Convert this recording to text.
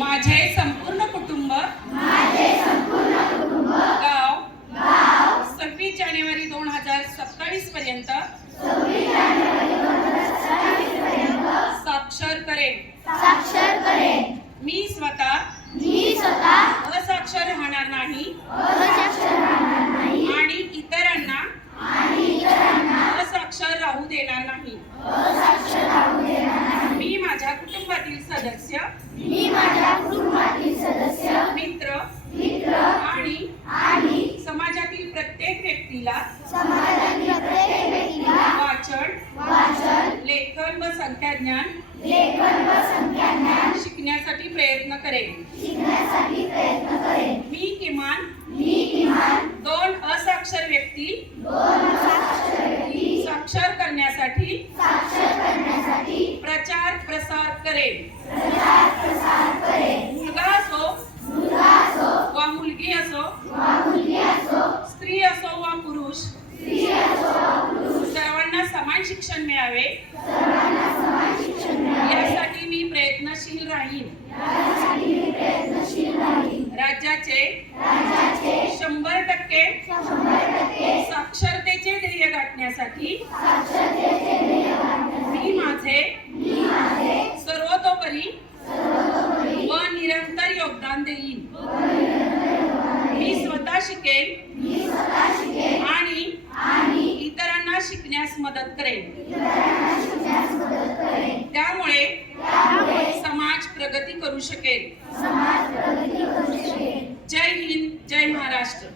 माझे संपूर्ण कुटुंब गाव 26 जानेवारी 2027 पर्यंत साक्षर करेन. मी स्वतः असाक्षर राहणार नाही आणि इतरांना असाक्षर राहू देणार नाही. मी माझ्या कुटुंबातील सदस्य, मित्र आणि समाजातील प्रत्येक व्यक्तीला वाचन, लेखन व संख्याज्ञान शिकण्यासाठी प्रयत्न करेन. मी किमान 2 असाक्षर व्यक्ती साक्षर करण्यासाठी प्रचार प्रसार करेन. मुलगा असो वा मुलगी असो, स्त्री असो वा पुरुष, सर्वांना समान शिक्षण मिळावे यासाठी मी प्रयत्नशील राहीन. राज्याचे 100% साक्षरतेचे ध्येय गाठण्यासाठी मी माझे सर्वतोपरी व निरंतर योगदान देईन. मी स्वतः शिकेन आणि इतरांना शिकण्यास मदत करेन. त्यामुळे समाज प्रगती करू शकेल. जय हिंद, जय महाराष्ट्र.